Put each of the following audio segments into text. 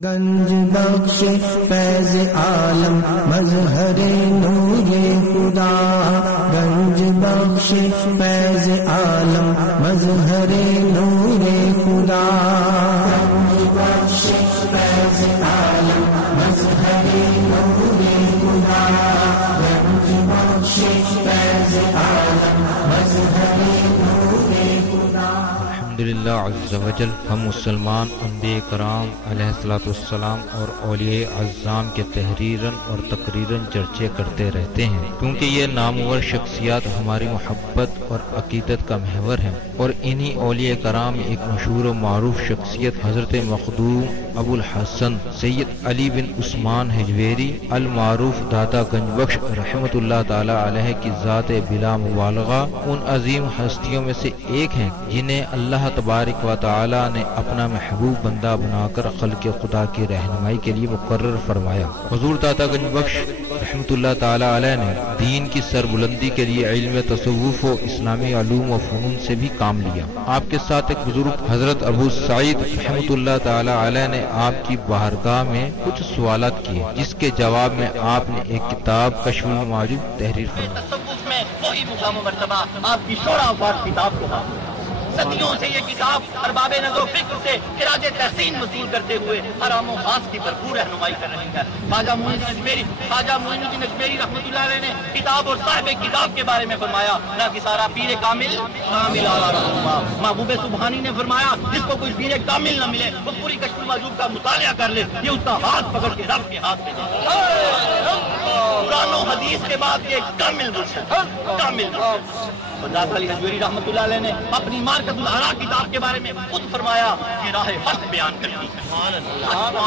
گنج بخش فیض عالم مظہر نور خدا، گنج بخش فیض عالم مظہر نور خدا، گنج بخش فیض عالم مظہر نور خدا، گنج بخش فیض عالم مظہر نور خدا۔ الحمدللہ عز و جل، ہم مسلمان انبیاء کرام علیہ الصلوۃ والسلام اور اولیاء اعظام کے تحریراً اور تقریراً چرچے کرتے رہتے ہیں، کیونکہ یہ نامور شخصیات ہماری محبت اور عقیدت کا محور ہیں، اور انہی اولیاء کرام میں ایک مشہور و معروف شخصیت حضرت مخدوم ابو الحسن سید علی بن عثمان حجویری المعروف داتا گنج بخش رحمۃ اللہ تعالی علیہ کی ذات بلا مبالغہ ان عظیم ہستیوں میں سے ایک ہیں جنہیں اللہ تبارک و تعالی نے اپنا محبوب بندہ بنا کر خلق خدا کی رہنمائی کے لیے مقرر فرمایا۔ حضور داتا گنج بخش رحمۃ اللہ تعالی علیہ نے دین کی سربلندی کے لیے علم تصوف و اسلامی علوم و فنون سے بھی کام لیا۔ آپ کے ساتھ ایک بزرگ حضرت ابو سعید رحمۃ اللہ تعالی علیہ نے آپ کی بارگاہ میں کچھ سوالات کیے، جس کے جواب میں آپ نے ایک کتاب کشف المعجوب تحریر فرمائی۔ تصوف میں وہی مقام و مرتبہ آپ کی شورا افاق کتاب کو حاصل ہے۔ صدیوں سے یہ کتاب ارباب نظر و فکر سے خراج تحسین وصول کرتے ہوئے حرام و خاص کی بھرپور رہنمائی کر رہی ہے۔ خواجہ معین الدین اجمیری رحمۃ اللہ علیہ نے کتاب اور صاحب کتاب کے بارے میں فرمایا، نہ کہ سارا پیر کامل اعلیٰ رہنما۔ محبوب سبحانی نے فرمایا، جس کو کوئی پیر کامل نہ ملے وہ پوری کشف المعجوب کا مطالعہ کر لے، یہ اس کا ہاتھ پکڑ کے رب کے ہاتھ میں دے۔ قرآن و حدیث کے بعد یہ کامل مرشد، کامل مرشد۔ حضرت علی حجویری رحمۃ اللہ علیہ نے اپنی مارکت الآراء کتاب کے بارے میں خود فرمایا کہ راہ حق بیان کرتی ہے۔ کون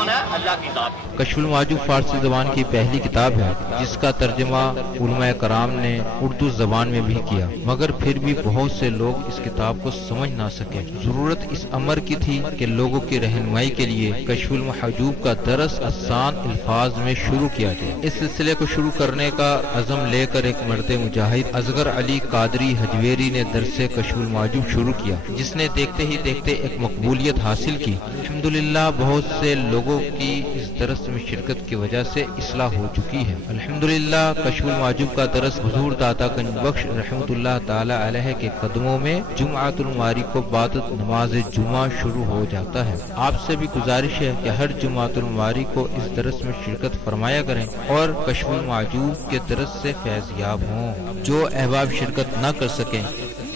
ہے؟ اللہ کی ذات۔ کشف المعجوب فارسی زبان کی پہلی کتاب ہے جس کا ترجمہ علماء کرام نے اردو زبان میں بھی کیا، مگر پھر بھی بہت سے لوگ اس کتاب کو سمجھ نہ سکے۔ ضرورت اس امر کی تھی کہ لوگوں کی رہنمائی کے لیے کشف المحجوب کا درس آسان الفاظ میں شروع کیا جائے۔ اس سلسلے کو شروع کرنے کا عزم لے کر ایک مرد مجاہد اصغر علی قادری حجویری نے درس کشف المعجوب شروع کیا، جس نے دیکھتے ہی دیکھتے ایک مقبولیت حاصل کی۔ الحمدللہ بہت سے لوگوں کی اس درس میں شرکت کی وجہ سے اصلاح ہو چکی ہے۔ الحمدللہ کشف المعجوب کا درس حضور داتا گنج بخش رحمۃ اللہ تعالی علیہ کے قدموں میں جمعۃ الماری کو بعد نماز جمعہ شروع ہو جاتا ہے۔ آپ سے بھی گزارش ہے کہ ہر جمعۃ الماری کو اس درس میں شرکت فرمایا کریں اور کشف المعجوب کے درس سے فیض یاب ہوں۔ جو احباب شرکت نہ کر سکیں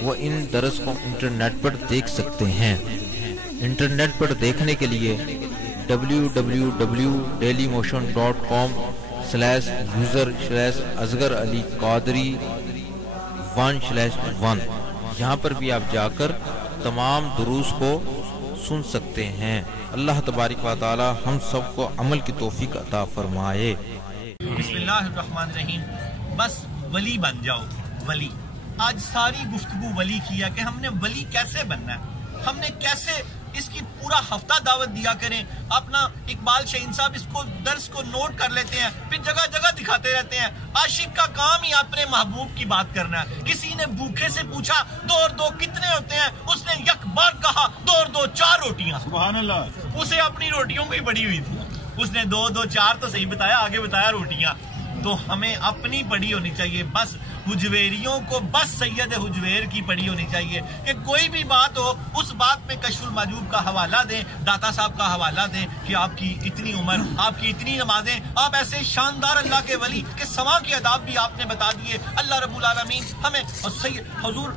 وہ ان درس کو انٹرنیٹ پر دیکھ سکتے ہیں۔ انٹرنیٹ پر دیکھنے کے لیے www.dailymotion.com/user/اصغر علی قادری 1/1 یہاں پر بھی آپ جا کر تمام دروس کو سن سکتے ہیں۔ اللہ تبارک و تعالی ہم سب کو عمل کی توفیق عطا فرمائے۔ بسم اللہ الرحمن الرحیم۔ بس ولی بن جاؤ، ولی۔ آج ساری گفتگو ولی کیا کہ ہم نے ولی کیسے بننا ہے، ہم نے کیسے اس کی پورا ہفتہ دعوت دیا کریں۔ اپنا اقبال شہین صاحب اس کو درس کو نوٹ کر لیتے ہیں، پھر جگہ جگہ دکھاتے رہتے ہیں۔ عاشق کا کام ہی اپنے محبوب کی بات کرنا ہے۔ کسی نے بھوکے سے پوچھا 2 اور 2 کتنے ہوتے ہیں، اس نے یک بار کہا 2 اور 2 4 روٹیاں۔ سبحان اللہ۔ اسے اپنی روٹیوں کی پڑی ہوئی تھی، اس نے 2 2 4 تو صحیح بتایا، آگے بتایا روٹیاں۔ تو ہمیں اپنی پڑھی ہونی چاہیے، بس حجویریوں کو بس سید حجویر کی پڑھی ہونی چاہیے کہ کوئی بھی بات ہو اس بات میں کشف المعجوب کا حوالہ دیں، داتا صاحب کا حوالہ دیں کہ آپ کی اتنی عمر، آپ کی اتنی نمازیں، آپ ایسے شاندار اللہ کے ولی کہ سما کے آداب بھی آپ نے بتا دیے۔ اللہ رب العالمین ہمیں حضور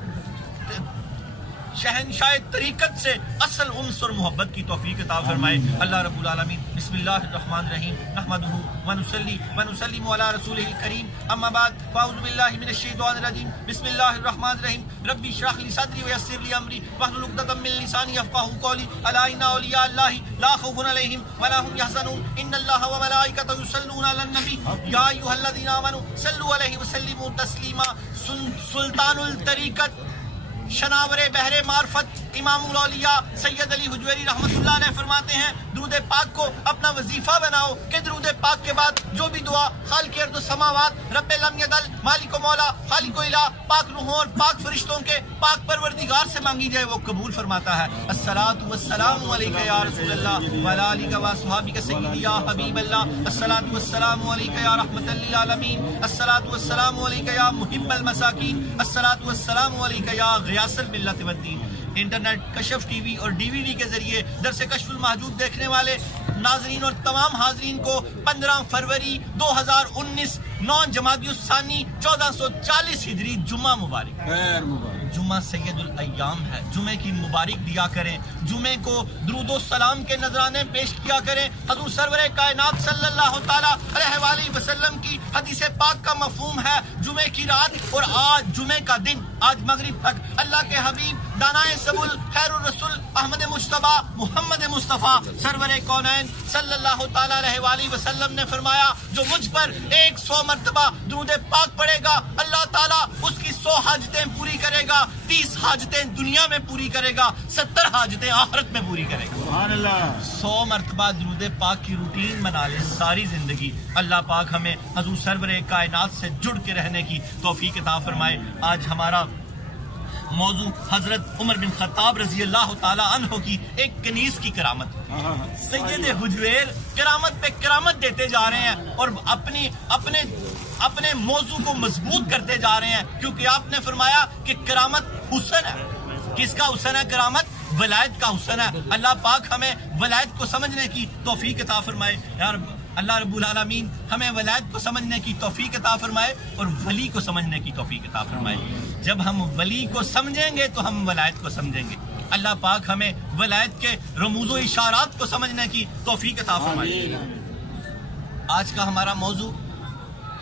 شہنشاہ طریقت سے اصل انس اور محبت کی توفیق عطا فرمائے۔ اللہ رب العالمین۔ بسم اللہ الرحمن الرحیم۔ نحمدہ ونصلی ونسلم علی رسولہ الکریم، اما بعد فاعوذ باللہ من الشیطان الرجیم۔ بسم اللہ الرحمن الرحیم۔ ربی اشرح لی صدری ویسر لی امری واحلل عقدۃ من لسانی یفقہوا قولی۔ الا ان اولیاء اللہ لا خوف علیہم ولا هم يحزنون ان اللہ وملائکتہ یصلون علی النبی یا ایھا الذین آمنوا صلوا علیہ وسلموا تسلیما۔ سلطان الطریقت شناور بحر معرفت امام الاولیاء سید علی حجویری رحمۃ اللہ علیہ فرماتے ہیں، درود پاک کو اپنا وظیفہ بناؤ کہ درود پاک کے بعد جو بھی دعا خالق ارض و سماوات رب لم یزل مالک و مولا خالق و الہ پاک روحوں اور پاک فرشتوں کے پاک پروردگار سے مانگی جائے وہ قبول فرماتا ہے. الصلاۃ والسلام علیک یا رسول اللہ وعلی آلک و اصحابک سیدی یا حبیب اللہ. الصلاۃ والسلام علیک یا رحمۃ للعالمین. الصلاۃ والسلام علیک یا محب المساکین. الصلاۃ والسلام علیک یا غیاث الملت والدین. انٹرنیٹ کشف ٹی وی اور ڈی وی ڈی کے ذریعے درس کشف المحجوب دیکھنے والے ناظرین اور تمام حاضرین کو 15 فروری 2019 9 جمادی الثانی 1440 ہجری جمعہ مبارک. جمعہ سید الایام ہے. جمعے کی مبارک دیا کریں. جمعے کو درود و سلام کے نذرانے پیش کیا کریں. حضور سرور کائنات صلی اللہ تعالی علیہ وآلہ وسلم کی حدیث پاک کا مفہوم ہے جمعے کی رات اور آج جمعے کا دن. آج مغرب تک اللہ کے حبیب دانائے سبل خیر الرسول احمد مجتبیٰ محمد مصطفیٰ سرور کونین صلی اللہ تعالی علیہ وآلہ وسلم نے فرمایا جو مجھ پر 100 مرتبہ درود پاک پڑے گا اللہ تعالیٰ اس کی 100 حاجتیں پوری کرے گا. 30 حاجتیں دنیا میں پوری کرے گا. 70 حاجتیں آخرت میں پوری کرے گا. سبحان اللہ. 100 مرتبہ درود پاک کی روٹین بنا لے ساری زندگی. اللہ پاک ہمیں حضور سرور کائنات سے جڑ کے رہنے کی توفیق عطا فرمائے. آج ہمارا موضوع حضرت عمر بن خطاب رضی اللہ تعالی عنہ کی ایک کنیز کی کرامت. سید حجویر کرامت پہ کرامت دیتے جا رہے ہیں اور اپنے موضوع کو مضبوط کرتے جا رہے ہیں کیونکہ آپ نے فرمایا کہ کرامت حسن ہے. کس کا حسن ہے؟ کرامت ولایت کا حسن ہے. اللہ پاک ہمیں ولایت کو سمجھنے کی توفیق عطا فرمائے. یار اللہ رب العالمین ہمیں ولایت کو سمجھنے کی توفیق عطا فرمائے اور ولی کو سمجھنے کی توفیق عطا فرمائے. جب ہم ولی کو سمجھیں گے تو ہم ولایت کو سمجھیں گے. اللہ پاک ہمیں ولایت کے رموز و اشارات کو سمجھنے کی توفیق عطا فرمائے. آج کا ہمارا موضوع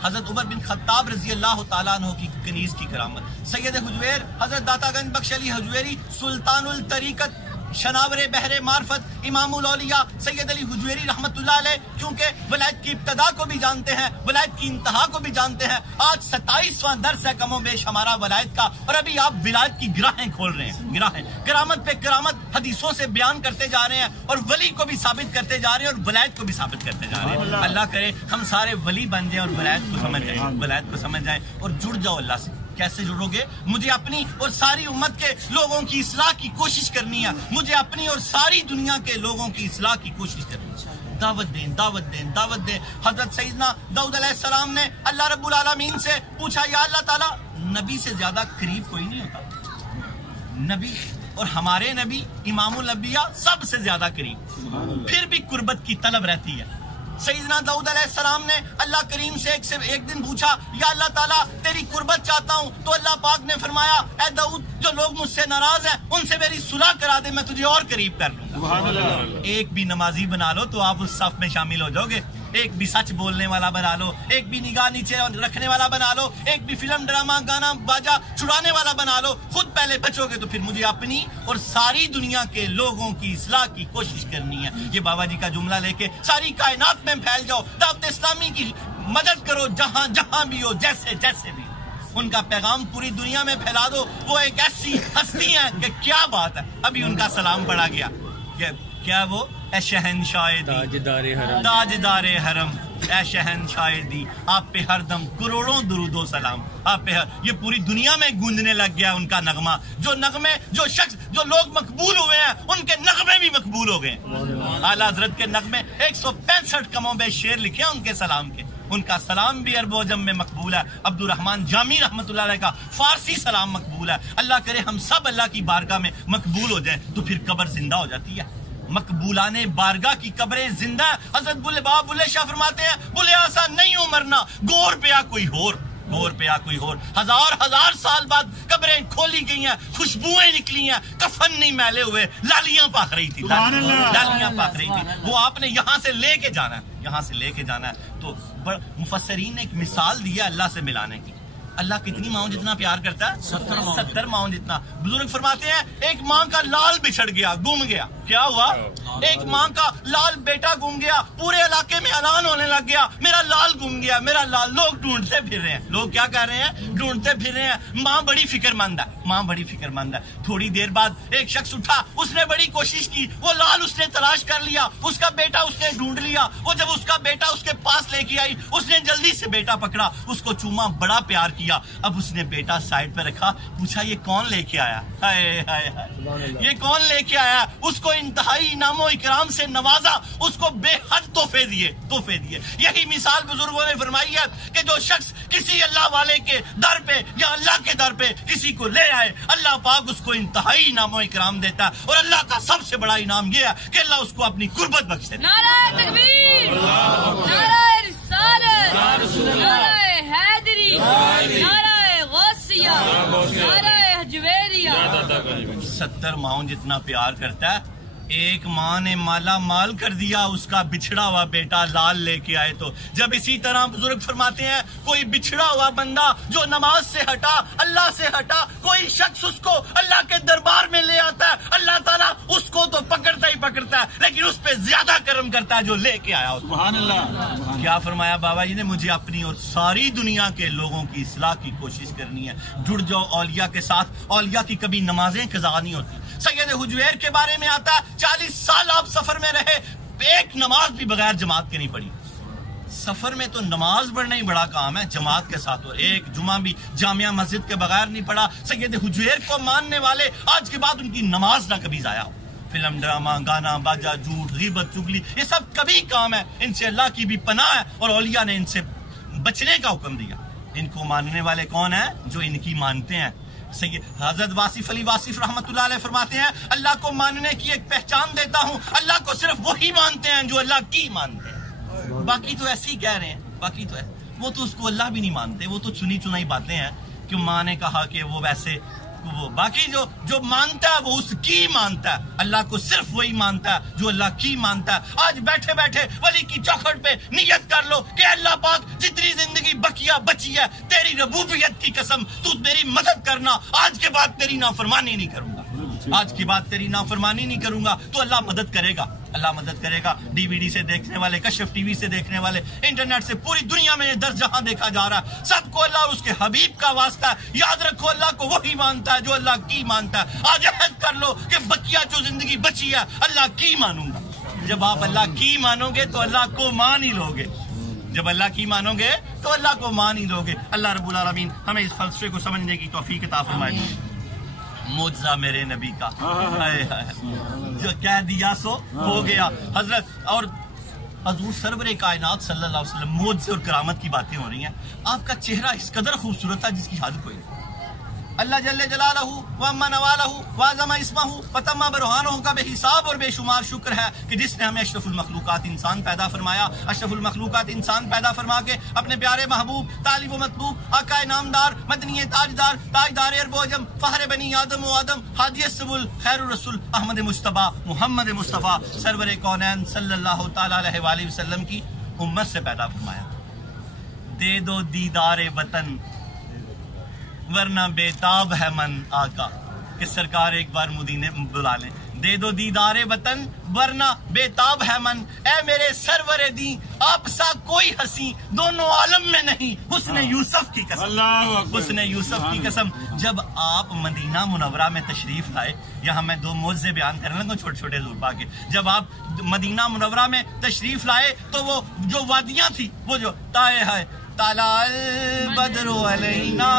حضرت عمر بن خطاب رضی اللہ تعالیٰ عنہ کی کنیز کی کرامت. سید حجویر حضرت داتا گنج بخش علی حجویری سلطان الطریقت شناور بحر معرفت امام الاولیاء سید علی حجویری رحمت اللہ علیہ کیونکہ ولایت کی ابتدا کو بھی جانتے ہیں ولایت کی انتہا کو بھی جانتے ہیں. آج 27واں درس ہے کم و بیش ہمارا ولایت کا اور ابھی آپ ولایت کی گراہیں کھول رہے ہیں. گراہیں کرامت پہ کرامت حدیثوں سے بیان کرتے جا رہے ہیں اور ولی کو بھی ثابت کرتے جا رہے ہیں اور ولایت کو بھی ثابت کرتے جا رہے ہیں. اللہ کرے ہم سارے ولی بن جائیں اور ولایت کو سمجھ جائیں. ولایت کو سمجھ جائیں اور جڑ جاؤ اللہ سے. کیسے جڑو گے؟ مجھے اپنی اور ساری امت کے لوگوں کی اصلاح کی کوشش کرنی ہے. مجھے اپنی اور ساری دنیا کے لوگوں کی اصلاح کی کوشش کرنی ہے. دعوت دیں دعوت دیں دعوت دیں. حضرت سیدنا داؤد علیہ السلام نے اللہ رب العالمین سے پوچھا یا اللہ تعالیٰ نبی سے زیادہ قریب کوئی نہیں ہوتا. نبی اور ہمارے نبی امام الانبیاء سب سے زیادہ قریب پھر بھی قربت کی طلب رہتی ہے. سیدنا داؤد علیہ السلام نے اللہ کریم سے ایک دن پوچھا یا اللہ تعالیٰ تیری قربت چاہتا ہوں تو اللہ پاک نے فرمایا اے داؤد جو لوگ مجھ سے ناراض ہیں ان سے میری صلح کرا دے میں تجھے اور قریب کر لوں. ایک بھی نمازی بنا لو تو آپ اس صف میں شامل ہو جاؤ گے. ایک بھی سچ بولنے والا بنا لو. ایک بھی نگاہ نیچے رکھنے والا بنا لو. ایک بھی فلم ڈرامہ گانا باجا چھڑانے والا بنا لو. خود پہلے بچو گے تو پھر مجھے اپنی اور ساری دنیا کے لوگوں کی اصلاح کی کوشش کرنی ہے. یہ بابا جی کا جملہ لے کے ساری کائنات میں پھیل جاؤ. دعوت اسلامی کی مدد کرو جہاں جہاں بھی ہو جیسے جیسے بھی. ان کا پیغام پوری دنیا میں پھیلا دو. وہ ایک ایسی ہستی ہیں کہ کیا بات ہے. ابھی ان کا سلام پڑھا گیا. کیا وہ اے شہنشاہ دی تاجدار حرم اے شہنشاہ دی آپ پہ ہر دم کروڑوں درود و سلام. آپ پہ یہ پوری دنیا میں گونجنے لگ گیا ان کا نغمہ. جو شخص جو لوگ مقبول ہوئے ہیں ان کے نغمے بھی مقبول ہو گئے. اعلیٰ حضرت کے نغمے 165 کم و بیش شعر لکھے ہیں ان کے سلام کے. ان کا سلام بھی عرب و عجم میں مقبول ہے. عبد الرحمن جامی رحمت اللہ علیہ کا فارسی سلام مقبول ہے. اللہ کرے ہم سب اللہ کی بارگاہ میں مقبول ہو جائیں تو پھر قبر زندہ ہو جاتی ہے. مقبولان بارگاہ کی قبریں زندہ. حضرت بابا بلے شاہ فرماتے ہیں بلے آسا نہیں ہو مرنا گور پہ آ کوئی ہور. گور پہ آ کوئی ہور. ہزار سال بعد قبریں کھولی گئی ہیں. خوشبوئیں نکلی ہیں. کفن نہیں میلے ہوئے. لالیاں پاک رہی تھی. لالیاں پاک رہی تھی. وہ آپ نے یہاں سے لے کے جانا ہے. یہاں سے لے کے جانا ہے. تو مفسرین نے ایک مثال دی ہے اللہ سے ملانے کی. اللہ کتنی ماؤں جتنا پیار کرتا ہے 70 ماؤں جتنا. بزرگ فرماتے ہیں ایک ماں کا لال بچھڑ گیا گم گیا. کیا ہوا؟ ایک ماں کا لال بیٹا گم گیا. پورے علاقے میں اعلان ہونے لگ گیا میرا لال گم گیا میرا لال، لوگ ڈھونڈتے پھر رہے ہیں. لوگ کیا کر رہے ہیں؟ ڈھونڈتے پھر رہے ہیں. ماں بڑی فکر مند ہے، ماں بڑی فکر مند ہے. تھوڑی دیر بعد ایک شخص اٹھا، اس نے بڑی کوشش کی، وہ لال اس نے تلاش کر لیا، اس کا بیٹا اس نے ڈھونڈ لیا. وہ جب اس کا بیٹا اس کے پاس لے کے آئی، اس نے جلدی سے بیٹا پکڑا، اس کو چوما، بڑا پیار کیا. اب اس نے بیٹا سائڈ پہ رکھا، پوچھا یہ کون لے کے آیا؟ ہائے ہائے ہائے، یہ کون لے کے آیا؟ اس کو انتہائی انعام و اکرام سے نوازا، اس کو بے حد تحفے دیے. یہی مثال بزرگوں نے فرمائی ہے کہ جو شخص کسی اللہ والے کے در پہ یا اللہ کے در پہ کسی کو لے آئے، اللہ پاک اس کو انتہائی انعام و اکرام دیتا ہے. اور اللہ کا سب سے بڑا انعام یہ ہے کہ اللہ اس کو اپنی قربت بخش دیتا ہے. نعرہ تکبیر، نعرہ رسالت، نعرہ حیدری، نعرہ غوثیہ، نعرہ حجویریہ. 70 ماؤں جتنا پیار کرتا ہے، ایک ماں نے مالا مال کر دیا، اس کا بچھڑا ہوا بیٹا لال لے کے آئے. تو جب اسی طرح بزرگ فرماتے ہیں کوئی بچھڑا ہوا بندہ جو نماز سے ہٹا، اللہ سے ہٹا، کوئی شخص اس کو اللہ کے دربار میں لے آتا ہے، اللہ تعالیٰ اس کو تو پکڑتا ہی پکڑتا ہے، لیکن اس پہ زیادہ کرم کرتا ہے جو لے کے آیا. سبحان اللہ. کیا فرمایا بابا جی نے؟ مجھے اپنی اور ساری دنیا کے لوگوں کی اصلاح کی کوشش کرنی ہے. جڑ جاؤ اولیاء کے ساتھ. اولیاء کی کبھی نمازیں قضا نہیں ہوتی. سید حجویر کے بارے میں آتا ہے 40 سال آپ سفر میں رہے، ایک نماز بھی بغیر جماعت کے نہیں پڑھی. سفر میں تو نماز پڑھنا ہی بڑا کام ہے، جماعت کے ساتھ. اور ایک جمعہ بھی جامعہ مسجد کے بغیر نہیں پڑھا. سید حجویر کو ماننے والے آج کے بعد ان کی نماز نہ کبھی ضائع ہو. فلم، ڈرامہ، گانا، باجا، جھوٹ، غیبت، چگلی، یہ سب کبھی کام ہے. ان سے اللہ کی بھی پناہ ہے اور اولیاء نے ان سے بچنے کا حکم دیا. ان کو ماننے والے کون ہیں؟ جو ان کی مانتے ہیں. حضرت واصف علی واصف رحمت اللہ علیہ فرماتے ہیں اللہ کو ماننے کی ایک پہچان دیتا ہوں، اللہ کو صرف وہی مانتے ہیں جو اللہ کی مانتے ہیں. باقی تو ایسے ہی کہہ رہے ہیں، باقی تو ہے وہ تو اس کو اللہ بھی نہیں مانتے، وہ تو چنی چنائی باتیں ہیں کہ ماں نے کہا کہ وہ ویسے. وہ باقی جو مانتا ہے وہ اس کی مانتا ہے. اللہ کو صرف وہی مانتا ہے جو اللہ کی مانتا ہے. آج بیٹھے بیٹھے ولی کی چوکھٹ پہ نیت کر لو کہ اللہ پاک جتنی زندگی بچی ہے تیری ربوبیت کی قسم تو میری مدد کرنا، آج کے بعد تیری نافرمانی نہیں کروں گا، آج کی بات تیری نافرمانی نہیں کروں گا. تو اللہ مدد کرے گا، اللہ مدد کرے گا. ڈی وی ڈی سے دیکھنے والے، کشف ٹی وی سے دیکھنے والے، انٹرنیٹ سے پوری دنیا میں در جہاں دیکھا جا رہا ہے، سب کو اللہ اور اس کے حبیب کا واسطہ ہے. یاد رکھو اللہ کو وہی مانتا ہے جو اللہ کی مانتا ہے. آج عہد کر لو کہ بقیہ جو زندگی بچی ہے اللہ کی مانوں گا. جب آپ اللہ کی مانو گے تو اللہ کو مان ہی لو گے. جب اللہ کی مانو گے تو اللہ کو مان ہی لو گے. اللہ رب العالمین ہمیں اس فلسفے کو سمجھنے کی توفیق عطا فرمائے. معجزہ میرے نبی کا جو کہہ دیا سو ہو گیا. حضرت اور حضور سرور کائنات صلی اللہ علیہ وسلم معجزے اور کرامت کی باتیں ہو رہی ہیں. آپ کا چہرہ اس قدر خوبصورت تھا جس کی حد کوئی نہیں. اللہ جل جلالہ وعما نوالہ وعظم اسمہ وتم برہانہ کا بے حساب اور بے شمار شکر ہے کہ جس نے ہمیں اشرف المخلوقات انسان پیدا فرمایا. اشرف المخلوقات انسان پیدا فرما کے اپنے پیارے محبوب، طالب و مطلوب، آقا نامدار، مدنی تاجدار، تاجدار عرب و عجم، فخر بنی آدم و آدم، ہادی السبل، خیر الرسول، احمد مصطفیٰ، محمد مصطفیٰ، سرور کونین صلی اللہ تعالی علیہ وآلہ وسلم کی امت سے پیدا فرمایا. دے دو دیدار وطن ورنہ بےتاب ہے من آقا. کہ سرکار ایک بار مدینے بلا لیں. دے دو دیدار وطن ورنہ بےتاب ہے من، اے میرے سرور دین آپ سا کوئی ہنسی دونوں عالم میں نہیں. حسن یوسف کی قسم، حسن یوسف کی قسم. جب آپ مدینہ منورہ میں تشریف لائے، یہاں میں 2 موجزے بیان کرنے لگا چھوٹے چھوٹے حضور پاک کے. جب آپ مدینہ منورہ میں تشریف لائے تو وہ جو وادیاں تھی، وہ جو تائے ہے طلع البدر علینا،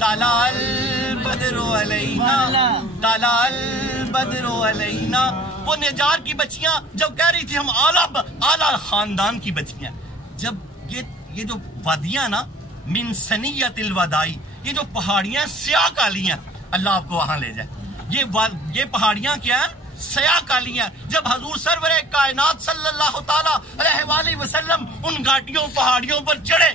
طلع البدر علینا، طلع البدر علینا، وہ نجار کی بچیاں جب کہہ رہی تھی ہم اعلیٰ خاندان کی بچیاں. جب یہ جو وادیاں نا من سنیت الوداعی، یہ جو پہاڑیاں سیاہ کالی ہیں، اللہ آپ کو وہاں لے جائے. یہ پہاڑیاں کیا ہیں؟ سیاہ کالی ہیں. جب حضور سرور کائنات صلی اللہ تعالی علیہ وآلہ وسلم ان گھاٹیوں پہاڑیوں پر چڑھے،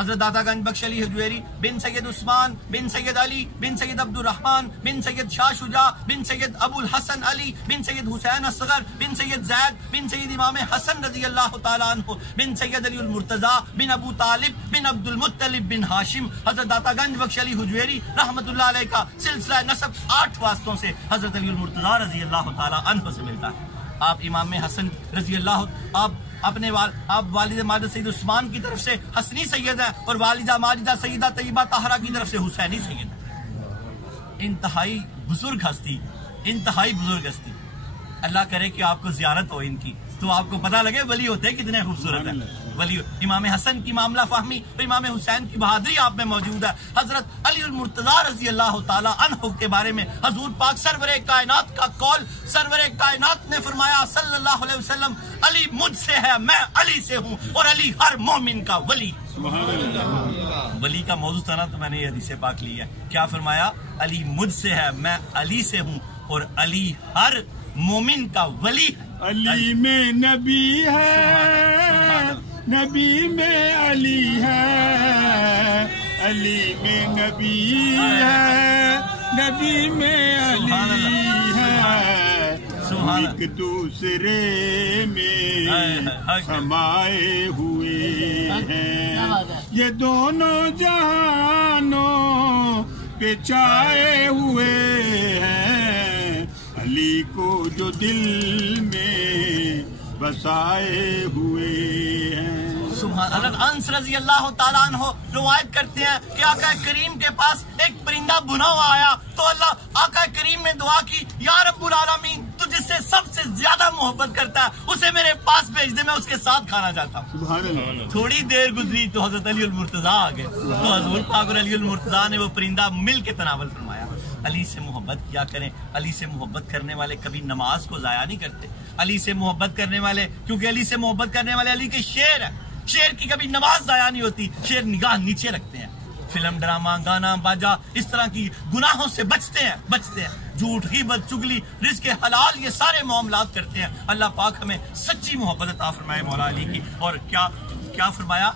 حضرت داتا گنج بخش علی حجویری بن سید عثمان بن سید علی بن سید عبد الرحمن بن سید شاہ شجاع بن سید ابو الحسن علی بن سید حسین اصغر بن سید زید بن سید امام حسن رضی اللہ تعالیٰ عنہ بن سید علی المرتضی بن ابو طالب بن عبد المطلب بن ہاشم. حضرت داتا گنج بخش علی حجویری رحمت اللہ علیہ کا سلسلہ نسب 8 واسطوں سے حضرت علی المرتضی رضی اللہ تعالیٰ عنہ سے ملتا ہے. آپ امام حسن رضی اللہ آپ والد ماجد سید عثمان کی طرف سے حسنی سید ہیں اور والدہ ماجدہ سیدہ طیبہ طاہرہ کی طرف سے حسینی سید ہیں. انتہائی بزرگ ہستی. اللہ کرے کہ آپ کو زیارت ہو ان کی تو آپ کو پتہ لگے ولی ہوتے کتنے خوبصورت ہیں. ولی امام حسن کی معاملہ فہمی اور امام حسین کی بہادری آپ میں موجود ہے. حضرت علی المرتضی رضی اللہ تعالی عنہ کے بارے میں حضور پاک سرور کائنات کا قول سرور کائنات نے فرمایا صلی اللہ علیہ وسلم علی مجھ سے ہے میں علی سے ہوں اور علی ہر مومن کا ولی. ولی کا موضوع تھا نا تو میں نے یہ حدیث پاک لی ہے. کیا فرمایا؟ علی مجھ سے ہے میں علی سے ہوں اور علی ہر مومن کا ولی. علی میں نبی ہے نبی میں علی ہے علی میں نبی ہے نبی میں علی ہے ایک دوسرے میں سمائے ہوئے ہیں یہ دونوں جہانوں پہ چھائے ہوئے ہیں علی کو جو دل میں بسائے ہوئے ہیں. حضرت انس رضی اللہ تعالیٰ عنہ روایت کرتے ہیں کہ آقا کریم کے پاس ایک پرندہ بنا ہوا آیا تو اللہ آقا کریم نے دعا کی یا رب العالمین تو جس سے سب سے زیادہ محبت کرتا ہے اسے میرے پاس بھیج دے میں اس کے ساتھ کھانا چاہتا ہوں. تھوڑی دیر گزری تو حضرت علی المرتضی آ گئے تو حضور پاک اور علی المرتضی نے وہ پرندہ مل کے تناول فرمایا. علی سے محبت کیا کریں. علی سے محبت کرنے والے کبھی نماز کو ضائع نہیں کرتے. علی سے محبت کرنے والے کیونکہ علی سے محبت کرنے والے علی کے شعر ہیں. شعر کی کبھی نماز ضائع نہیں ہوتی. شعر نگاہ نیچے رکھتے ہیں. فلم ڈرامہ گانا باجا اس طرح کی گناہوں سے بچتے ہیں. جھوٹ غیبت چگلی رزق حلال یہ سارے معاملات کرتے ہیں. اللہ پاک ہمیں سچی محبت عطا فرمائے مولا علی کی. اور کیا فرمایا؟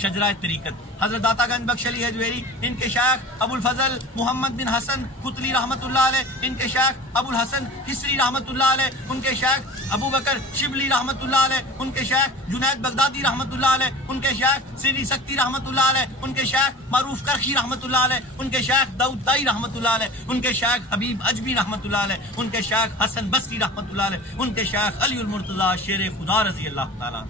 شجرہ طریقت. حضرت داتا گنج بخش علی حجویری ان کے شیخ ابو الفضل محمد بن حسن قطلی رحمت اللہ علیہ ان کے شیخ ابو الحسن حسری رحمت اللہ علیہ ان کے شیخ ابو بکر شبلی رحمت اللہ علیہ ان کے شیخ جنید بغدادی رحمت اللہ علیہ ان کے شیخ سری سکتی رحمت اللہ علیہ ان کے شیخ معروف کرخی رحمت اللہ علیہ ان کے شیخ داؤد تائی رحمت اللہ علیہ ان کے شیخ حبیب اجمی رحمت اللہ علیہ ان کے شیخ حسن بصری رحمت اللہ علیہ ان کے شیخ علی المرتضی شیر خدا رضی اللہ تعالیٰ.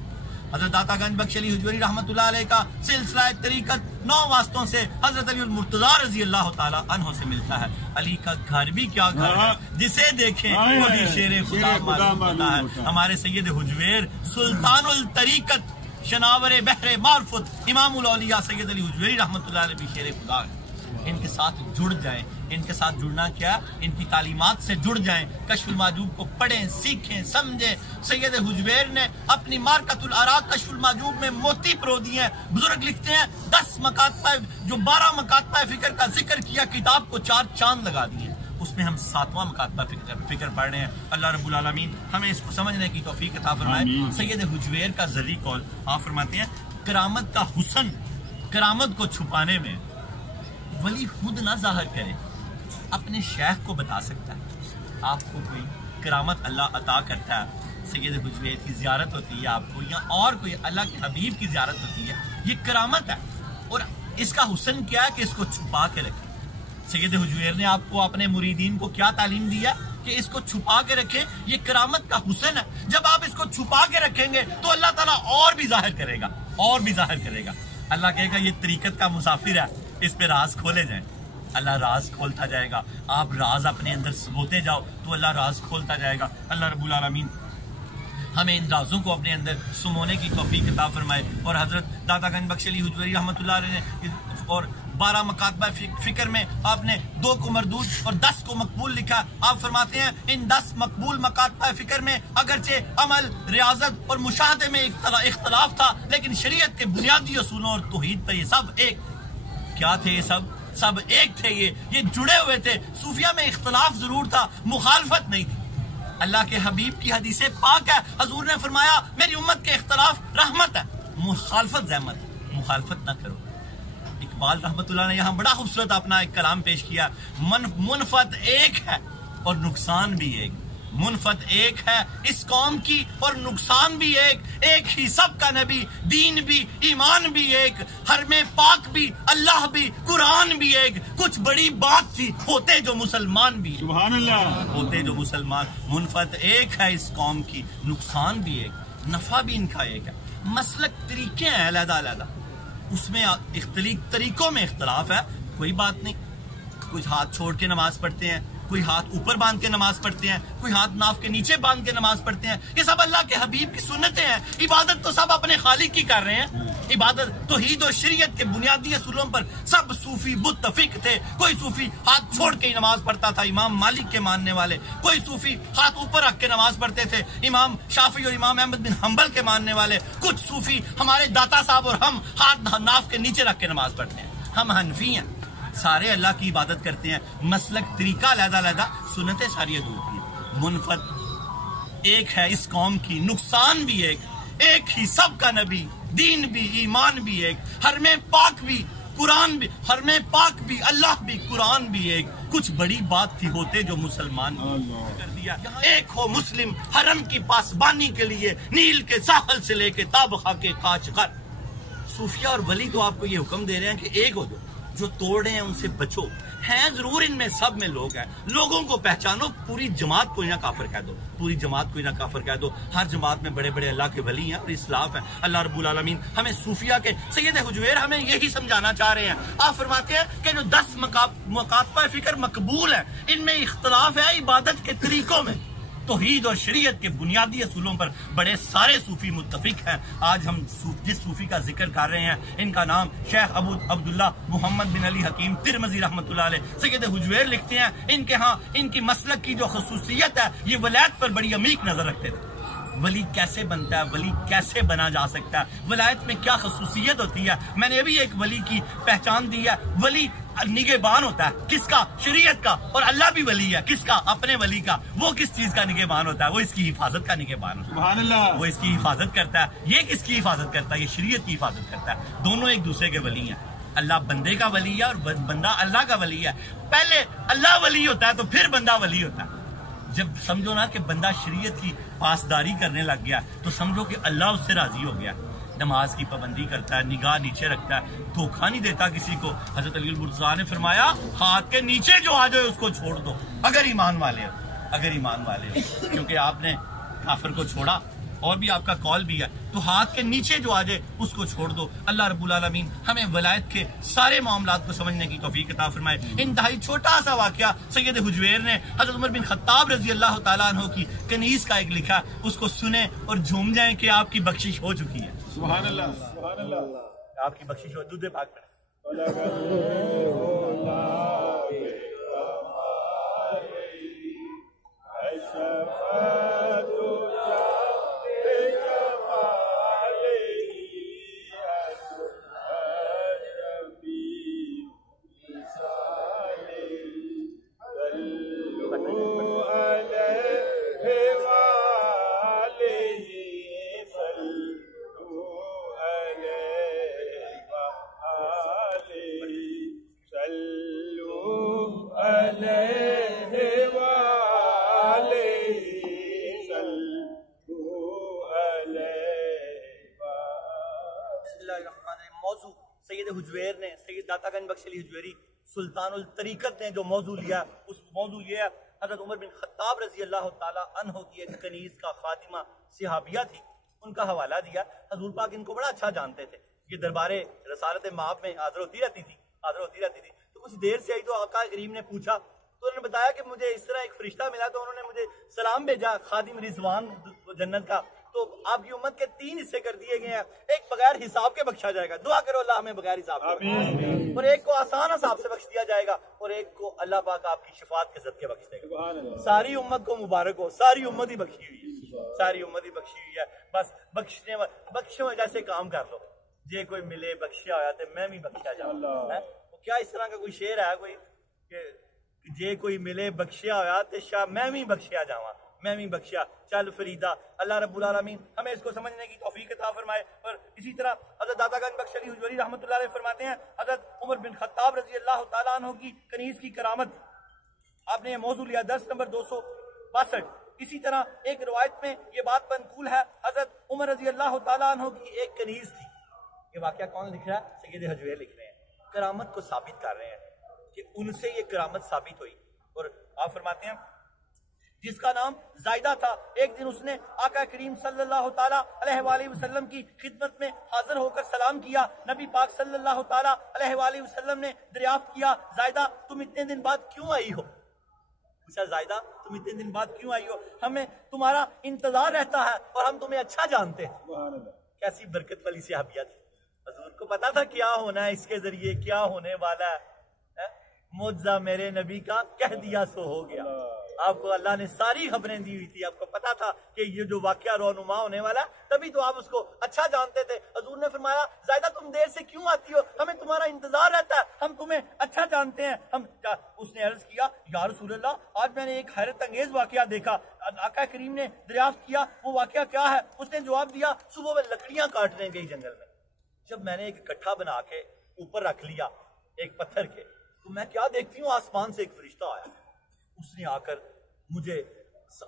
حضرت داتا گنج بخش علی حجویری رحمت اللہ علیہ کا سلسلہ طریقت 9 واسطوں سے حضرت علی المرتضی رضی اللہ تعالیٰ عنہ سے ملتا ہے. علی کا گھر بھی کیا گھر ہے جسے دیکھیں وہی شیر خدا معلوم ہوتا ہے. ہمارے سید حجویر سلطان الطریقت شناور بحر معرفت امام الاولیاء سید علی حجویری رحمت اللہ علیہ بھی شیر خدا ہے. ان کے ساتھ جڑ جائیں. ان کے ساتھ جڑنا کیا؟ ان کی تعلیمات سے جڑ جائیں. کشف المحجوب کو پڑھیں سیکھیں سمجھیں. سید حجویر نے اپنی مارکۃ الآراء کشف المحجوب میں موتی پرو دیے ہیں. بزرگ لکھتے ہیں 10 مکاتبہ جو 12 مکاتبہ فکر کا ذکر کیا کتاب کو 4 چاند لگا دیے. اس میں ہم 7واں مکاتبہ فکر پڑھ رہے ہیں. اللہ رب العالمین ہمیں اس کو سمجھنے کی توفیق عطا فرمائے. سید حجویر کا ذری قول آپ فرماتے ہیں کرامت کا حسن کرامت کو چھپانے میں ولی خود نہ ظاہر کرے اپنے شیخ کو بتا سکتا ہے. آپ کو کوئی کرامت اللہ عطا کرتا ہے سید حجویر کی زیارت ہوتی ہے آپ کو یا اور کوئی اللہ کے حبیب کی زیارت ہوتی ہے یہ کرامت ہے. اور اس کا حسن کیا ہے کہ اس کو چھپا کے رکھیں. سید حجویر نے آپ کو اپنے مریدین کو کیا تعلیم دیا کہ اس کو چھپا کے رکھیں. یہ کرامت کا حسن ہے. جب آپ اس کو چھپا کے رکھیں گے تو اللہ تعالیٰ اور بھی ظاہر کرے گا. اللہ کہے گا یہ طریقت کا مسافر ہے اس پہ راز کھولے جائیں. اللہ راز کھولتا جائے گا. آپ راز اپنے اندر سموتے جاؤ تو اللہ راز کھولتا جائے گا. اللہ رب العالمین ہمیں ان رازوں کو اپنے اندر سمونے کی توفیق عطا فرمائے. اور حضرت داتا گنج بخش علی حجویری رحمۃ اللہ علیہ نے اور 12 مکاتبہ فکر میں آپ نے 2 کو مردود اور 10 کو مقبول لکھا. آپ فرماتے ہیں ان 10 مقبول مکاتبہ فکر میں اگرچہ عمل ریاضت اور مشاہدے میں اختلاف تھا لیکن شریعت کے بنیادی اصولوں اور توحید پہ یہ سب ایک کیا تھے. یہ سب ایک تھے. یہ جڑے ہوئے تھے. صوفیہ میں اختلاف ضرور تھا مخالفت نہیں تھی. اللہ کے حبیب کی حدیث پاک ہے حضور نے فرمایا میری امت کے اختلاف رحمت ہے مخالفت زحمت ہے. مخالفت نہ کرو. اقبال رحمت اللہ نے یہاں بڑا خوبصورت اپنا ایک کلام پیش کیا. منفعت ایک ہے اور نقصان بھی ایک. منفعت ایک ہے اس قوم کی اور نقصان بھی ایک. ایک ہی سب کا نبی، دین بھی، ایمان بھی ایک، حرم پاک بھی، اللہ بھی، قرآن بھی ایک. کچھ بڑی بات تھی، ہوتے جو مسلمان بھی ایک. سبحان اللہ. ہوتے جو مسلمان. منفعت ایک ہے اس قوم کی، نقصان بھی ایک، نفع بھی ان کا ایک ہے. مسلک طریقے ہیں علیحدہ علیحدہ، اس میں طریقوں میں اختلاف ہے، کوئی بات نہیں. کچھ ہاتھ چھوڑ کے نماز پڑھتے ہیں، کوئی ہاتھ اوپر باندھ کے نماز پڑھتے ہیں، کوئی ہاتھ ناف کے نیچے باندھ کے نماز پڑھتے ہیں. یہ سب اللہ کے حبیب کی سنتیں ہیں. عبادت تو سب اپنے خالق کی کر رہے ہیں. عبادت توحید و شریعت کے بنیادی اصولوں پر سب صوفی متفق تھے. کوئی صوفی ہاتھ چھوڑ کے ہی نماز پڑھتا تھا، امام مالک کے ماننے والے. کوئی صوفی ہاتھ اوپر رکھ کے نماز پڑھتے تھے، امام شافعی اور امام احمد بن حنبل کے ماننے والے. کچھ صوفی ہمارے داتا صاحب اور ہم ہاتھ ناف کے نیچے رکھ کے نماز پڑھتے ہیں. ہم حنفی ہیں، سارے اللہ کی عبادت کرتے ہیں. مسلک طریقہ علیحدہ علیحدہ، سنتیں ساری ادھور کی. منفعت ایک ہے اس قوم کی، نقصان بھی ایک. ایک ہی سب کا نبی، دین بھی، ایمان بھی ایک، حرم پاک بھی، قرآن بھی. حرم پاک بھی، اللہ بھی، قرآن بھی ایک. کچھ بڑی بات تھی، ہوتے جو مسلمان کر دیا. ایک ہو مسلم حرم کی پاسبانی کے لیے، نیل کے ساحل سے لے کے تابخا کے کاشغر. صوفیہ اور ولی تو آپ کو یہ حکم دے رہے ہیں کہ ایک ہو. جو توڑ رہے ہیں ان سے بچو. ہیں ضرور ان میں سب میں لوگ ہیں، لوگوں کو پہچانو. پوری جماعت کو نہ کافر کہہ دو، پوری جماعت کو نہ کافر کہہ دو. ہر جماعت میں بڑے بڑے اللہ کے ولی ہیں اور اسلاف ہیں. اللہ رب العالمین ہمیں صوفیہ کے سید حجویر ہمیں یہی سمجھانا چاہ رہے ہیں. آپ فرماتے ہیں کہ جو 10 مکاتبہ فکر مقبول ہیں، ان میں اختلاف ہے عبادت کے طریقوں میں. توحید اور شریعت کے بنیادی اصولوں پر بڑے سارے صوفی متفق ہیں. آج ہم جس صوفی کا ذکر کر رہے ہیں، ان کا نام شیخ ابو عبداللہ محمد بن علی حکیم ترمذی رحمۃ اللہ علیہ. سید حجویر لکھتے ہیں ان کے ہاں ان کی مسلک کی جو خصوصیت ہے، یہ ولایت پر بڑی عمیق نظر رکھتے تھے. ولی کیسے بنتا ہے، ولی کیسے بنا جا سکتا ہے، ولایت میں کیا خصوصیت ہوتی ہے. میں نے ابھی ایک ولی کی پہچان دی ہے. ولی نگہبان ہوتا ہے، کس کا؟ شریعت کا. اور اللہ بھی ولی ہے، کس کا؟ اپنے ولی کا. وہ کس چیز کا نگہبان ہوتا ہے؟ وہ اس کی حفاظت کا نگہبان ہوتا ہے. سبحان اللہ. وہ اس کی حفاظت کرتا ہے. یہ کس کی حفاظت کرتا ہے؟ یہ شریعت کی حفاظت کرتا ہے. دونوں ایک دوسرے کے ولی ہیں. اللہ بندے کا ولی ہے اور بندہ اللہ کا ولی ہے. پہلے اللہ ولی ہوتا ہے تو پھر بندہ ولی ہوتا ہے. جب سمجھو نا کہ بندہ شریعت کی پاسداری کرنے لگ گیا تو سمجھو کہ اللہ اس سے راضی ہو گیا. نماز کی پابندی کرتا ہے، نگاہ نیچے رکھتا ہے، دھوکہ نہیں دیتا کسی کو. حضرت علی المرتضیٰ نے فرمایا ہاتھ کے نیچے جو آ جائے اس کو چھوڑ دو، اگر ایمان والے ہو. کیونکہ آپ نے کافر کو چھوڑا اور بھی آپ کا کال بھی ہے، تو ہاتھ کے نیچے جو آ جائے اس کو چھوڑ دو. اللہ رب العالمین ہمیں ولایت کے سارے معاملات کو سمجھنے کی توفیق عطا فرمائے. انتہائی چھوٹا سا واقعہ سید حجویر نے حضرت عمر بن خطاب رضی اللہ تعالیٰ عنہ کی کنیز کا ایک لکھا، اس کو سنیں اور جھوم جائیں کہ آپ کی بخشش ہو چکی ہے. سبحان اللہ. سبحان اللہ. آپ کی بخشش ہو. دودھ پاک پڑھیں. سید حجویر نے، سید داتا گنج بخش علی حجویری سلطان الطریقت نے جو موضوع لیا، اس موضوع یہ ہے حضرت عمر بن خطاب رضی اللہ تعالیٰ عنہ کی ایک کنیز کا خادمہ صحابیہ تھی، ان کا حوالہ دیا. حضور پاک ان کو بڑا اچھا جانتے تھے. یہ دربار رسالت مآب میں حاضر ہوتی رہتی تھی. تو کچھ دیر سے آئی تو آقا کریم نے پوچھا، تو انہوں نے بتایا کہ مجھے اس طرح ایک فرشتہ ملا، تو انہوں نے مجھے سلام بھیجا، خادم رضوان جنت کا. تو آپ کی امت کے 3 حصے کر دیے گئے ہیں. ایک بغیر حساب کے بخشا جائے گا، دعا کرو اللہ ہمیں بغیر حساب کے، اور ایک کو آسان حساب سے بخش دیا جائے گا، اور ایک کو اللہ پاک آپ کی شفاعت کے صدقے بخش دے گا. ساری امت کو مبارک ہو. ساری امت ہی بخشی ہوئی ہے، ساری امت ہی بخشی ہوئی ہے. بس بخشنے وجہ سے کام کر لو. جے کوئی ملے بخشیا ہوا تو میں بھی بخشیا جاؤں. کیا اس طرح کا کوئی شعر ہے کوئی کہ جے کوئی ملے بخشیا ہوا تو شاہ میں بھی بخشیا جاواں. میں بھی بخشیا، چل فریدا۔ اللہ رب العالمین ہمیں اس کو سمجھنے کی توفیق عطا فرمائے۔ اور اسی طرح حضرت داتا گنج بخش علی حجویری رحمۃ اللہ علیہ فرماتے ہیں حضرت عمر بن خطاب رضی اللہ تعالیٰ عنہ کی کنیز کی کرامت، آپ نے یہ موضوع لیا درس نمبر 262۔ اسی طرح ایک روایت میں یہ بات منقول ہے، حضرت عمر رضی اللہ تعالیٰ عنہ کی ایک کنیز تھی۔ یہ واقعہ کون لکھ رہا ہے؟ سید حجویری لکھ رہے ہیں، کرامت کو ثابت کر رہے ہیں کہ ان سے یہ کرامت ثابت ہوئی۔ اور آپ فرماتے ہیں جس کا نام زائدہ تھا، ایک دن اس نے آقا کریم صلی اللہ تعالیٰ علیہ وآلہ وسلم کی خدمت میں حاضر ہو کر سلام کیا۔ نبی پاک صلی اللہ تعالیٰ علیہ وآلہ وسلم نے دریافت کیا، زائدہ تم اتنے دن بعد کیوں آئی ہو؟ پوچھا زائدہ تم اتنے دن بعد کیوں آئی ہو؟ ہمیں تمہارا انتظار رہتا ہے اور ہم تمہیں اچھا جانتے ہیں۔ کیسی برکت والی صحابیہ تھی، حضور کو پتا تھا کیا ہونا ہے، اس کے ذریعے کیا ہونے والا ہے۔ معجزہ میرے نبی کا کہہ دیا سو ہو گیا۔ آپ کو اللہ نے ساری خبریں دی ہوئی تھی، آپ کو پتا تھا کہ یہ جو واقعہ رونما ہونے والا ہے، تبھی تو آپ اس کو اچھا جانتے تھے۔ حضور نے فرمایا زائدہ تم دیر سے کیوں آتی ہو؟ ہمیں تمہارا انتظار رہتا ہے، ہم تمہیں اچھا جانتے ہیں۔ اس نے عرض کیا یا رسول اللہ، آج میں نے ایک حیرت انگیز واقعہ دیکھا۔ آقا کریم نے دریافت کیا وہ واقعہ کیا ہے؟ اس نے جواب دیا صبح میں لکڑیاں کاٹنے گئی جنگل میں، جب میں نے ایک گٹھا بنا کے اوپر رکھ لیا ایک پتھر کے، تو میں کیا دیکھتی ہوں آسمان سے ایک فرشتہ آیا، اس نے آ کر مجھے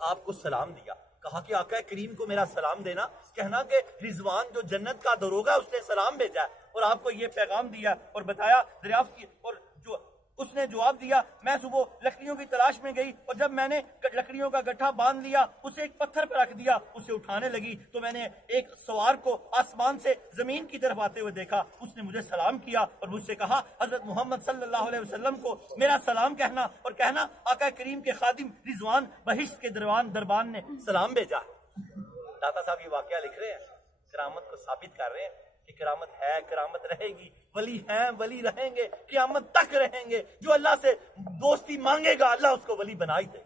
آپ کو سلام دیا، کہا کہ آقا کریم کو میرا سلام دینا، کہنا کہ رضوان جو جنت کا دروگا اس نے سلام بھیجا ہے اور آپ کو یہ پیغام دیا اور بتایا دریافت کی۔ اور جو اس نے جواب دیا میں صبح لکڑیوں کی تلاش میں گئی اور جب میں نے لکڑیوں کا گٹھا باندھ لیا اسے ایک پتھر پر رکھ دیا، اسے اٹھانے لگی تو میں نے ایک سوار کو آسمان سے زمین کی طرف آتے ہوئے دیکھا، اس نے مجھے سلام کیا اور مجھ سے کہا حضرت محمد صلی اللہ علیہ وسلم کو میرا سلام کہنا اور کہنا آقا کریم کے خادم رضوان بہشت کے دربان نے سلام بھیجا۔ داتا صاحب یہ واقعہ لکھ رہے ہیں، کرامت کو ثابت کر رہے ہیں کہ کرامت ہے، کرامت رہے گی، ولی ہیں ولی رہیں گے، قیامت تک رہیں گے۔ جو اللہ سے دوستی مانگے گا اللہ اس کو ولی بنا ہی دے۔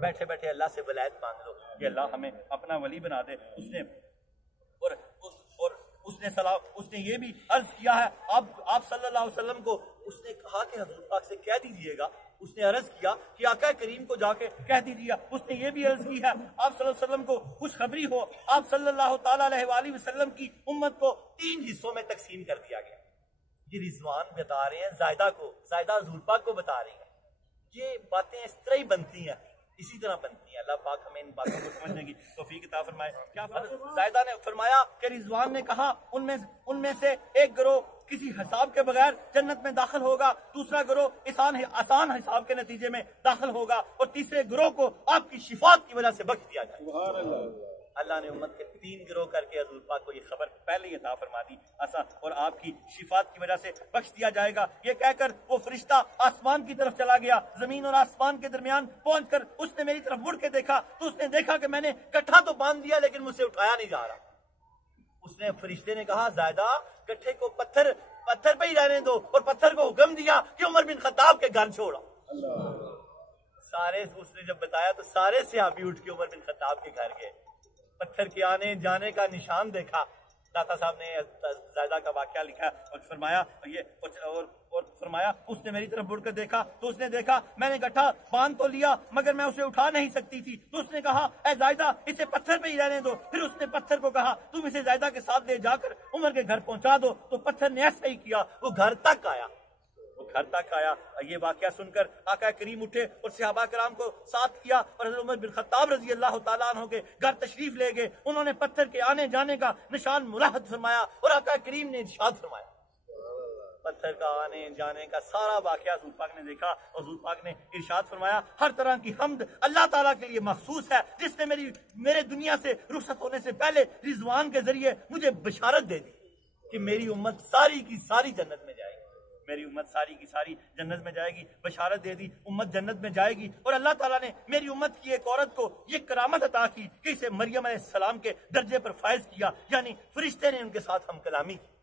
بیٹھے بیٹھے اللہ سے ولایت مانگ لو کہ اللہ ہمیں اپنا ولی بنا دے۔ اس نے یہ بھی عرض کیا ہے آپ صلی اللہ علیہ وسلم کو، اس نے کہا کہ حضور پاک سے کہہ دیجئے گا، اس نے عرض کیا کہ آقا کریم کو جا کے کہہ دیجیے، اس نے یہ بھی عرض کی ہے آپ صلی اللہ علیہ وسلم کو خوشخبری ہو، آپ صلی اللہ تعالیٰ علیہ وآلہ وسلم کی امت کو 3 حصوں میں تقسیم کر دیا گیا۔ یہ رضوان بتا رہے ہیں زائدہ کو، زائدہ حضور پاک کو بتا رہی ہیں۔ یہ باتیں اس طرح ہی بنتی ہیں، اسی طرح بنتی ہیں۔ اللہ پاک ہمیں ان باتوں کو سمجھنے کی توفیق عطا فرمائے۔ کیا زائدہ نے فرمایا کہ رضوان نے کہا ان میں سے ایک گروہ کسی حساب کے بغیر جنت میں داخل ہوگا، دوسرا گروہ آسان حساب کے نتیجے میں داخل ہوگا، اور تیسرے گروہ کو آپ کی شفاعت کی وجہ سے بخش دیا جائے۔ سبحان اللہ۔ اللہ نے امت کے 3 گروہ کر کے حضور پاک کو یہ خبر پہلے ہی عطا فرما دی، اور آپ کی شفاعت کی وجہ سے بخش دیا جائے گا۔ یہ کہہ کر وہ فرشتہ آسمان کی طرف چلا گیا، زمین اور آسمان کے درمیان پہنچ کر اس نے میری طرف مڑ کے دیکھا تو اس نے دیکھا کہ میں نے گٹھا تو باندھ دیا لیکن مجھ سے اٹھایا نہیں جا رہا۔ اس نے فرشتے نے کہا زائدہ گٹھے کو پتھر پہ ہی رہنے دو، اور پتھر کو حکم دیا کہ عمر بن خطاب کے گھر چھوڑا۔ سارے اس نے جب بتایا تو سارے صحابی اٹھ کے عمر بن خطاب کے گھر گئے، پتھر کے آنے جانے کا نشان دیکھا۔ داتا صاحب نے زائدہ کا واقعہ لکھا اور فرمایا فرمایا اس نے میری طرف مڑ کر دیکھا تو اس نے دیکھا میں نے گٹھا باندھ تو لیا مگر میں اسے اٹھا نہیں سکتی تھی، تو اس نے کہا اے زائدہ اسے پتھر پہ ہی رہنے دو۔ پھر اس نے پتھر کو کہا تم اسے زائدہ کے ساتھ لے جا کر عمر کے گھر پہنچا دو، تو پتھر نے ایسا ہی کیا، وہ گھر تک آیا۔ یہ واقعہ سن کر آقا کریم اٹھے اور صحابہ کرام کو ساتھ کیا اور حضرت عمر بن خطاب رضی اللہ تعالیٰ عنہ کے گھر تشریف لے گئے۔ انہوں نے پتھر کے آنے جانے کا نشان ملاحظ فرمایا اور آقا کریم نے ارشاد فرمایا۔ پتھر کا آنے جانے کا سارا واقعہ حضور پاک نے دیکھا اور حضور پاک نے ارشاد فرمایا ہر طرح کی حمد اللہ تعالیٰ کے لیے مخصوص ہے جس نے میرے دنیا سے رخصت ہونے سے پہلے رضوان کے ذریعے مجھے بشارت دے دی کہ میری امت ساری کی ساری جنت میں جائے گی، میری امت ساری کی ساری جنت میں جائے گی۔ بشارت دے دی امت جنت میں جائے گی، اور اللہ تعالیٰ نے میری امت کی ایک عورت کو یہ کرامت عطا کی کہ اسے مریم علیہ السلام کے درجے پر فائز کیا، یعنی فرشتے نے ان کے ساتھ ہم کلامی کی۔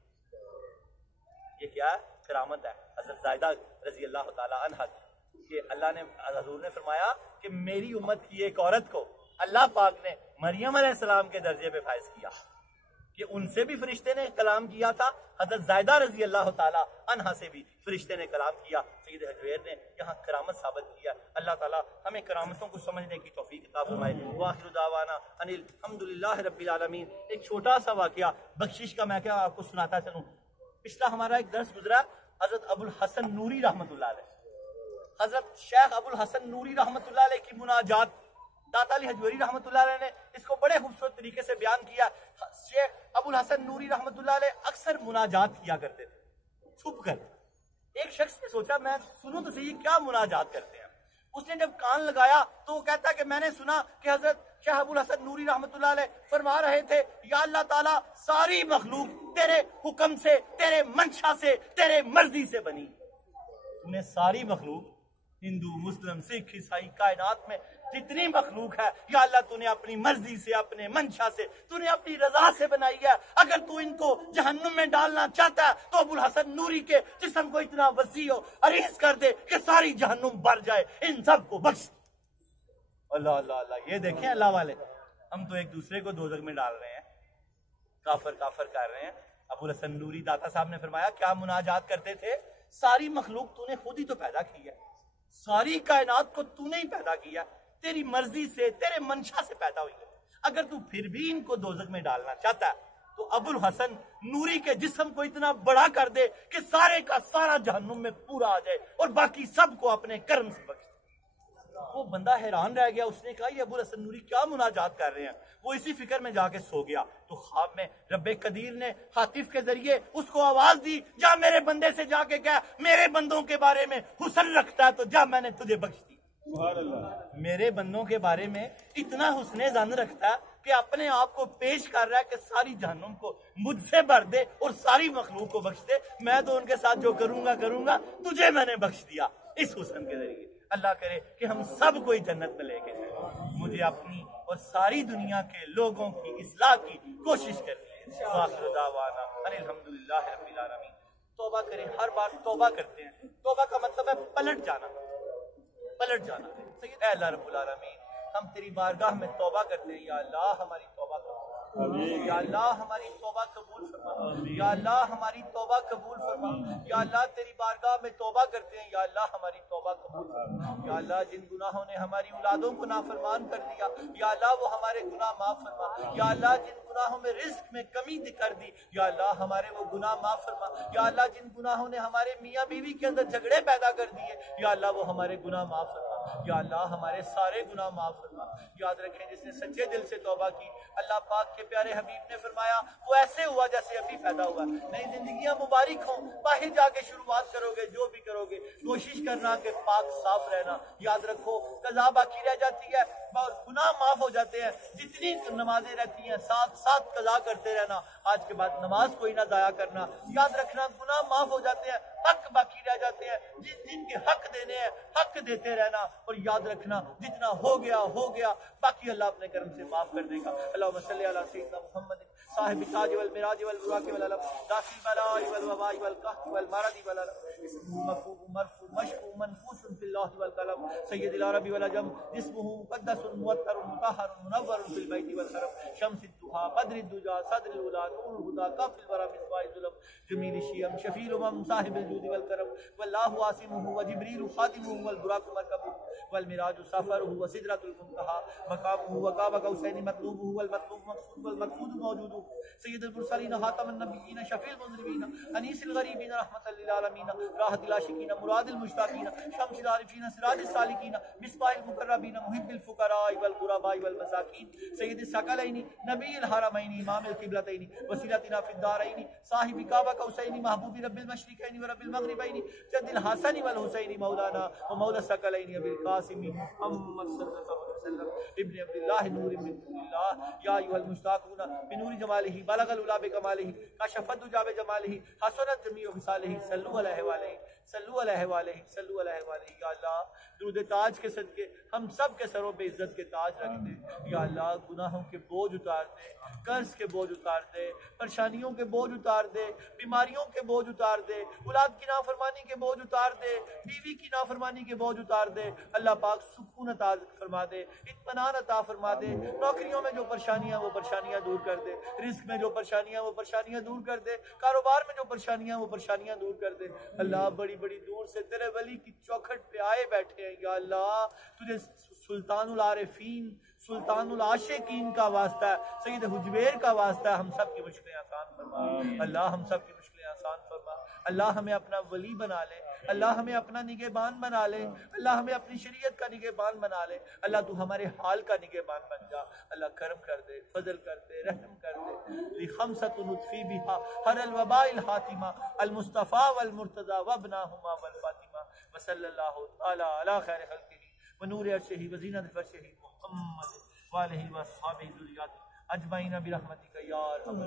یہ کیا ہے؟ کرامت ہے حضرت زائدہ رضی اللہ تعالیٰ عنہ کہ اللہ نے حضور نے فرمایا کہ میری امت کی ایک عورت کو اللہ پاک نے مریم علیہ السلام کے درجے پہ فائز کیا۔ کہ ان سے بھی فرشتے نے کلام کیا تھا، حضرت زائدہ رضی اللہ تعالی عنہا سے بھی فرشتے نے کلام کیا، سید حجویر نے یہاں کرامت ثابت کیا۔ اللہ تعالی ہمیں کرامتوں کو سمجھنے کی توفیق عطا فرمائے۔ وآخر دعوانا ان الحمدللہ رب العالمین۔ ایک چھوٹا سا واقعہ بخشش کا میں کیا آپ کو سناتا چلوں۔ پچھلا ہمارا ایک درس گزرا حضرت ابو الحسن نوری رحمۃ اللہ علیہ، حضرت شیخ ابو الحسن نوری رحمۃ اللہ علیہ کی مناجات داتا علی حجویری رحمۃ اللہ علیہ نے اس کو بڑے خوبصورت طریقے سے بیان کیا۔ شیخ ابو الحسن نوری رحمۃ اللہ علیہ اکثر مناجات کیا کرتے تھے چھپ کر۔ ایک شخص نے سوچا میں سنوں تو صحیح کیا مناجات کرتے ہیں۔ اس نے جب کان لگایا تو وہ کہتا کہ میں نے سنا کہ حضرت شیخ ابو الحسن نوری رحمۃ اللہ علیہ فرما رہے تھے یا اللہ تعالیٰ ساری مخلوق تیرے حکم سے، تیرے منشا سے، تیرے مرضی سے بنی۔ تو نے ساری مخلوق ہندو، مسلم، سکھ، عیسائی، کائنات میں جتنی مخلوق ہے یا اللہ تو نے اپنی مرضی سے، اپنے منشا سے، تو نے اپنی رضا سے بنائی ہے۔ اگر تو ان کو جہنم میں ڈالنا چاہتا ہے تو ابو الحسن نوری کے جسم کو اتنا وسیع و عریض کر دے کہ ساری جہنم بھر جائے، ان سب کو بخش۔ اللہ اللہ اللہ، یہ دیکھیں اللہ والے، ہم تو ایک دوسرے کو دوزخ میں ڈال رہے ہیں، کافر کافر کر رہے ہیں۔ ابو الحسن نوری داتا صاحب نے فرمایا کیا مناجات کرتے تھے؟ ساری مخلوق تو نے خود ہی تو پیدا کی ہے، ساری کائنات کو تو نے ہی پیدا کیا، تیری مرضی سے، تیرے منشا سے پیدا ہوئی ہے۔ اگر تو پھر بھی ان کو دوزخ میں ڈالنا چاہتا ہے تو ابو الحسن نوری کے جسم کو اتنا بڑا کر دے کہ سارے کا سارا جہنم میں پورا آ جائے اور باقی سب کو اپنے کرم سے بخش دے۔ وہ بندہ حیران رہ گیا، اس نے کہا یہ ابو الحسن نوری کیا مناجات کر رہے ہیں؟ وہ اسی فکر میں جا کے سو گیا تو خواب میں رب قدیر نے ہاتف کے ذریعے اس کو آواز دی، جا میرے بندے سے جا کے کہہ میرے بندوں کے بارے میں حسن رکھتا ہے تو جا میں نے تجھے بخش دی۔ میرے بندوں کے بارے میں اتنا حسن ظن رکھتا ہے کہ اپنے آپ کو پیش کر رہا ہے کہ ساری جہنم کو مجھ سے بھر دے اور ساری مخلوق کو بخش دے، میں تو ان کے ساتھ جو کروں گا تجھے میں نے بخش دیا اس حسن کے ذریعے۔ اللہ کرے کہ ہم سب کو جنت میں لے کے جائیں۔ مجھے اپنی اور ساری دنیا کے لوگوں کی اصلاح کی کوشش کرنی ہے۔ وآخر دعوانا ان الحمدللہ رب العالمین۔ توبہ کریں، ہر بار توبہ کرتے ہیں، توبہ کا مطلب ہے پلٹ جانا، پلٹ جانا۔ سید اے اللہ رب العالمین، ہم تیری بارگاہ میں توبہ کرتے ہیں، یا اللہ ہماری توبہ کرو، یا اللہ ہماری توبہ قبول فرما، یا اللہ ہماری توبہ قبول فرما، یا اللہ تیری بارگاہ میں توبہ کرتے ہیں، یا اللہ ہماری توبہ قبول فرما، یا اللہ جن گناہوں نے ہماری اولادوں کو نافرمان کر دیا یا اللہ وہ ہمارے گناہ معاف فرما، یا اللہ جن گناہوں میں رزق میں کمی کر دی یا اللہ ہمارے وہ گناہ معاف فرما، یا اللہ جن گناہوں نے ہمارے میاں بیوی کے اندر جھگڑے پیدا کر دیے یا اللہ وہ ہمارے گناہ معاف فرما، یا اللہ ہمارے سارے گناہ معاف فرما۔ یاد رکھیں جس نے سچے دل سے توبہ کی اللہ پاک کے پیارے حبیب نے فرمایا وہ ایسے ہوا جیسے ابھی پیدا ہوا۔ نئی زندگیاں مبارک ہوں، باہر جا کے شروعات کرو گے، جو بھی کرو گے کوشش کرنا کہ پاک صاف رہنا۔ یاد رکھو قضا باقی رہ جاتی ہے اور گناہ معاف ہو جاتے ہیں، جتنی نمازیں رہتی ہیں ساتھ ساتھ قضا کرتے رہنا، آج کے بعد نماز کوئی نہ ضائع کرنا۔ یاد رکھنا گناہ معاف ہو جاتے ہیں، حق باقی رہ جاتے ہیں، جن کے حق دینے ہیں حق دیتے رہنا، اور یاد رکھنا جتنا ہو گیا باقی اللہ اپنے کرم سے معاف کر دے گا۔ اللہم صلی علی سیدنا محمد صاحب التاج والمراج والبراق والعلم داخل البلاء والوباء والقحط والمرض والعلم اسمه مكتوب مرفوع مشفوع منفوس في اللوح والقلم سید العرب والعجم اسمه مقدس موتر مطهر منور في البيت والحرم شمس الضحى بدر الدجى صدر الولا نور الهدى كف الورى مصباح الظلم جميل الشيم شفيع الامم صاحب الجود والكرم والله عاصمه وجبريل خادمه والبراق مركبه والمراج سفره وسدرة المنتهى مقامه وقاب قوسين مطلوبه والمطلوب مقصود والمقصود موجود سید المرسلین خاتم النبیین شفیع المذنبین انیس الغریبین رحمت للعالمین راحت العاشقین مراد المشتاقین شمس العارفین سراج السالکین مصباح المقربین محب الفقراء والغرباء والمساکین سید الثقلین نبی الحرمین امام القبلتین وسیلتنا فی الدارین صاحب قاب قوسین محبوب رب المشرقین ورب المغربین جد الحسن والحسین مولانا ومولا الثقلین ابی القاسم محمد صلی اللہ علیہ وسلم ابن عبد اللہ نور من اللہ یا ایها المشتاقون بنور جماله بلغ العلا بکماله کشف الدجى بجماله حسنت جمیع خصاله صلوا علیہ وآلہ صلو علیہ وآلہ صلو علیہ وآلہ۔ یا اللہ درود تاج کے صدقے ہم سب کے سروں پہ عزت کے تاج رکھ دے۔ یا اللہ گناہوں کے بوجھ اتار دے، قرض کے بوجھ اتار دے، پریشانیوں کے بوجھ اتار دے، بیماریوں کے بوجھ اتار دے، اولاد کی نافرمانی کے بوجھ اتار دے، بیوی کی نافرمانی کے بوجھ اتار دے۔ اللہ پاک سکون عطا فرما دے، اطمینان عطا فرما دے، نوکریوں میں جو پریشانیاں وہ پریشانیاں دور کر دے، رزق میں جو پریشانیاں وہ پریشانیاں دور کر دے، کاروبار میں جو پریشانیاں وہ پریشانیاں دور کر دے۔ اللہ بڑی بڑی دور سے تیرے ولی کی چوکھٹ پہ آئے بیٹھے ہیں، یا اللہ تجھے سلطان العارفین سلطان العاشقین کا واسطہ ہے، سید حجویر کا واسطہ ہے، ہم سب کی مشکلیں آسان فرما اللہ، ہم سب کی مشکلیں آسان فرما اللہ، ہمیں اپنا ولی بنا لے اللہ، ہمیں اپنا نگہبان بنا لے اللہ، ہمیں اپنی شریعت کا نگہبان بنا لے اللہ، تو ہمارے حال کا نگہبان بن جا اللہ، کرم کر دے، فضل کر دے، رحم کر دے۔ لخمسۃ نطفی بہا ہر الوباء الحاتمہ المصطفیٰ والمرتضیٰ وابناہما والفاطمہ وصلی اللہ تعالی علی خیر خلقہ ونور عرشہ وزینت فرشہ محمد وآلہ وصحبہ ذریاتہ اجمعین برحمتک یا ارحم